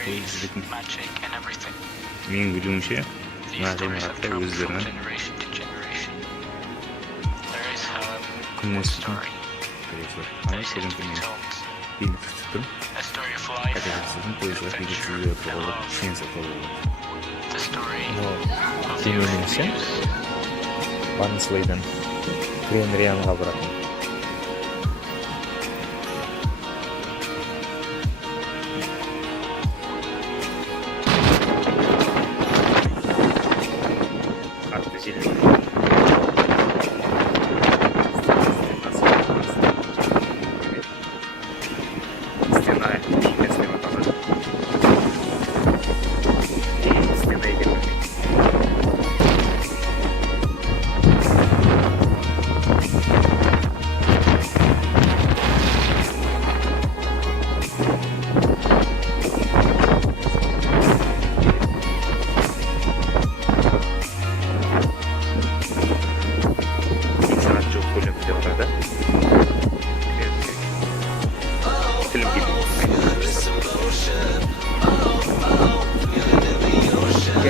тәуелсіздіктің менің білуімше мына ғимаратта өздерінің күн өсірдің көремін фильм көрсетіп қателесіздің пойызға билетсіз отыруға болады сен сатып алуға Меніңше Барнслейден Гренрианға баратын. қатты жел стена местный аталады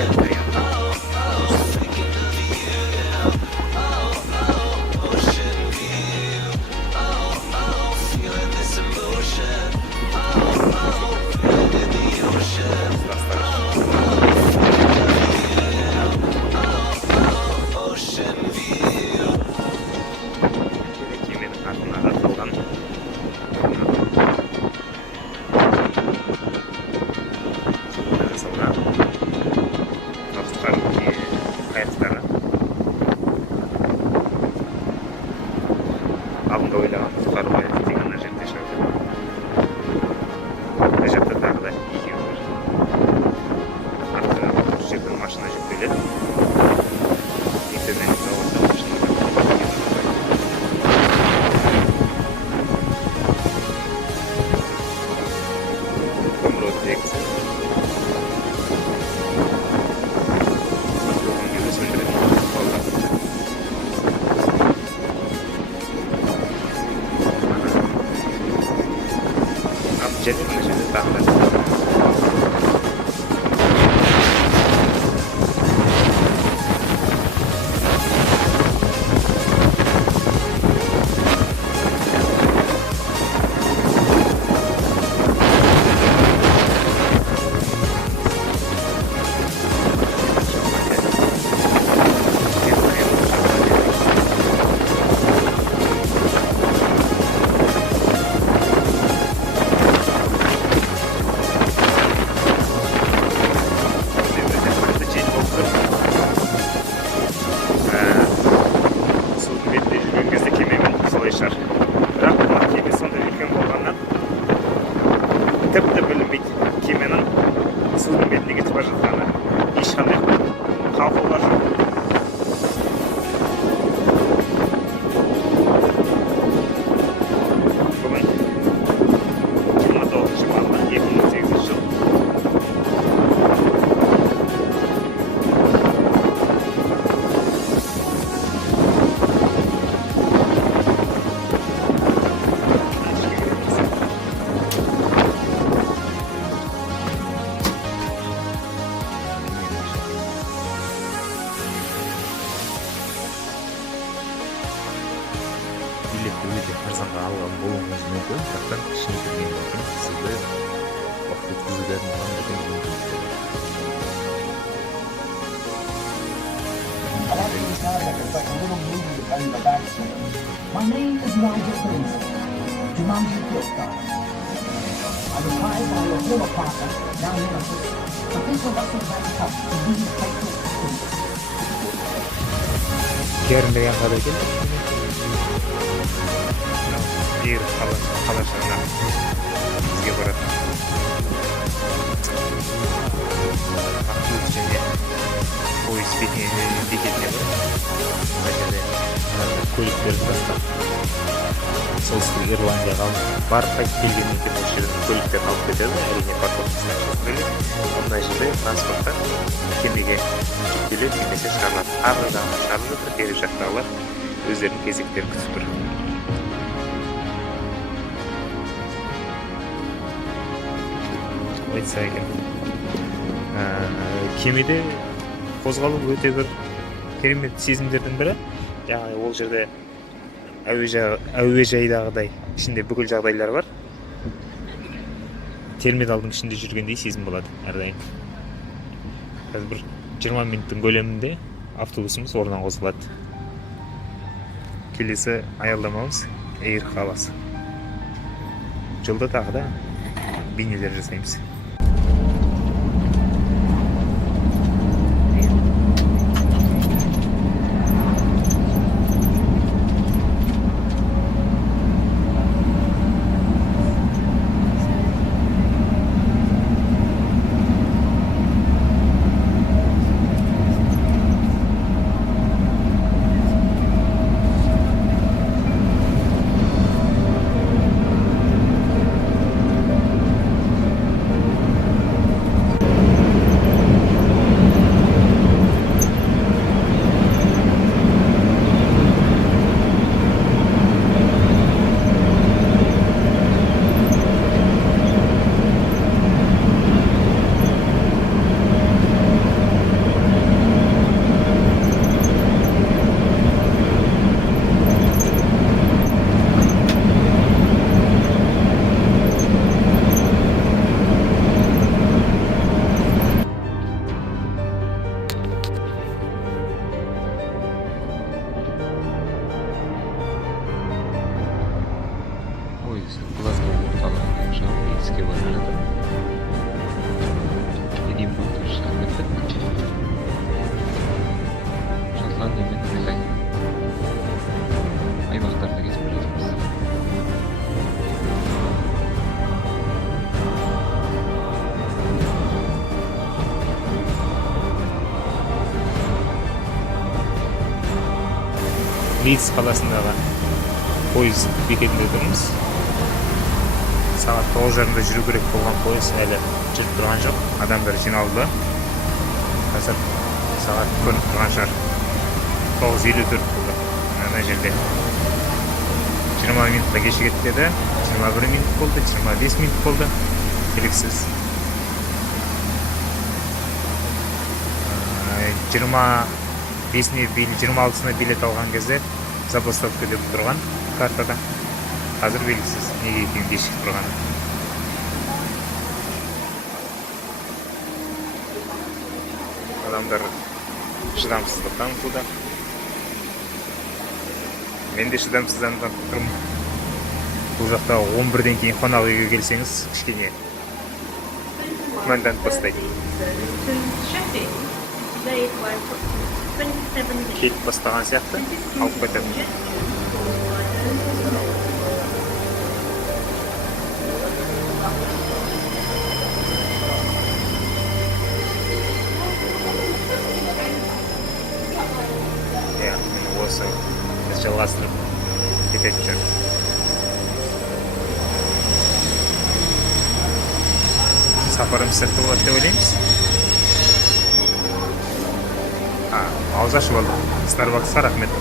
стена екен алдында ойлаған құтқару аяқ тек ана жерде шығады. Мына жақта тағы да екеуі бар. Артына осы жерден машина жүктеледі. Интернет заводта Комрод дирекция. Jadi mana sih tahu бірақ мына кеме сондай үлкен болғаннан тіпті білінбейді кеменің судың бетіне кетіп бара жатқаны ешқандай қалқулар жоқ. Бүгін 29 мамыр 2018 жыл. Билетті өте арзанға алған болуыңыз мүмкін, бірақтан ішіне кірген болатын сізді уақыт өткізуге арналған бүтін мүмкіндіктер My name is Nigel Benson, Jumanji Field Guide. I was hired by your former partner, now Nemesis, to official Russell Cup to lead Fatal Pursuit. Керінбеген қада екен. Егер қалашығына бізге баратын Ақсуыт және пойыз бекетіне бар. Көліктерді тастап солтүстік Ирландияға барып қайтып келгеннен кейін осы жерден көліктерін алып кетеді, әрине парковкасына шығып келеді. Мына жерде транспорттар кемеге жүктеледі немесе шығарылады. Арғы жағына шығарылып жатыр, бері жақтағылар өздерінің кезектерін күтіп тұр. Айтса екен. кемеде қозғалу өте бір керемет сезімдердің бірі. Яғни ол жерде әуежайдағыдай ішінде бүкіл жағдайлар бар. Терминалдың ішінде жүргендей сезім болады әрдайым. Қазір бір 20 минуттың көлемінде автобусымыз орнынан қозғалады. Келесі аялдамамыз Эйр қаласы. Жолда тағы да бейнелер жасаймыз. Глазго орталығынан шығып Минскке бара жатыр. Единбургтан шығып кеттік. Шотландия мен Милан аймақтарда кезіп жатырмыз. Лидс қаласындағы пойыз бекетінде тұрмыз. Сағат 9:30-да жүру керек болған пойыз әлі жүріп тұрған жоқ. Адамдар жиналды. Қазір сағат көрініп тұрған шығар. 9:54 болды. Ана жерде 20 минутқа кешігеді деді. 21 минут болды, 25 минут болды. Келексіз. 26-ына билет алған кезде забастовка деп тұрған картада. Қазір белгісіз неге екенін кешігіп тұрғаны. Адамдар шыдамсыздық танытуда. Мен де шыдамсызданып тұрмын. Бұл жақта 11-ден кейін қонақ үйге келсеңіз, кішкене күмәнданып бастайды. Кетіп бастаған сияқты алып кетеді. Осы біз жалғастырып кететін жөн. Сапарымыз сәтті болады деп ойлаймыз. Ауыз ашып алдық. Starbucksқа рахмет.